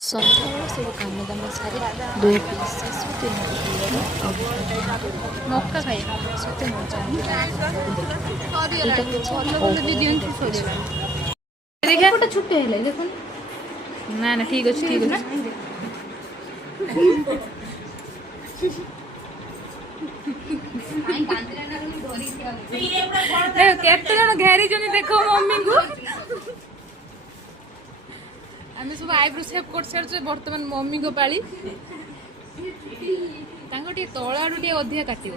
ସନ୍ଧ୍ୟାବେଳେ ସବୁ କାମ ଦାମ ସାରି ଦୁଇ ପିସ୍ ସତେ ମକା ଖାଇବା ଗୋଟେ ଛୁଟି ହେଲେ ଦେଖୁନ ନା ନା ଠିକ୍ ଅଛି ଠିକ୍ ଅଛି କେତେ ଜଣ ଘେରିଛନ୍ତି ଦେଖ ମମ୍ମିଙ୍କୁ ଆମେ ସବୁ ଆଇବ୍ରୋ ସେଭ୍ କରିସାରିଛୁ ବର୍ତ୍ତମାନ ମମ୍ମିଙ୍କ ପାଳି ତାଙ୍କ ଟିକେ ତଳ ଆଡ଼ୁ ଟିକେ ଅଧିକା କାଟିବ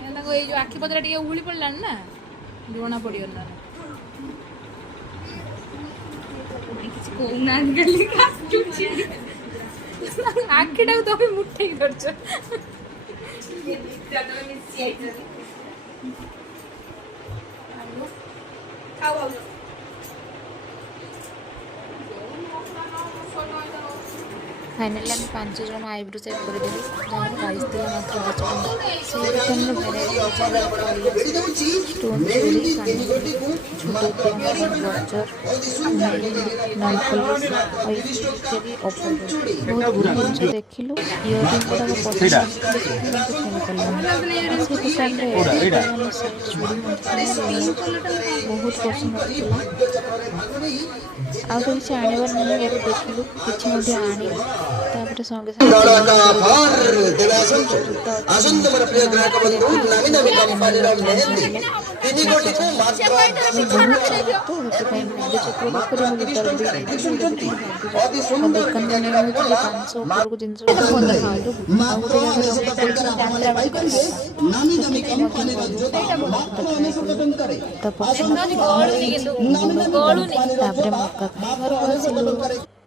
ତାଙ୍କ ଏଇ ଯୋଉ ଆଖି ପତଟା ଟିକେ ଉହୁଳି ପଡ଼ିଲାଣି ନା ଜଣା ପଡ଼ିବନି ନା କିଛି କହୁନାହାନ୍ତି ଖାଲି କାଟୁଛି ଆଖିଟାକୁ ତମେ ମୁଠେଇକି ଧରିଛ फाइनाली आम 5 जन आईब्रो सेव करदेलु जहाँ प्राइस थे मात्र 10 टଙ୍କା से दुकान स्टोन चूड़ी कानमेल छोट ब्लाउजर नाइफल इत्यादि ऑफर बहुत गुड जिन देखिलु इयरिंग गुड़ाक पसंद से दुकान चूड़ी बहुत पसंद आउ तो किसी आनबार नहीं देखिलु किसी आनी तापर संगे दुकान बना 500 उपरको जिन मक्का खाई घर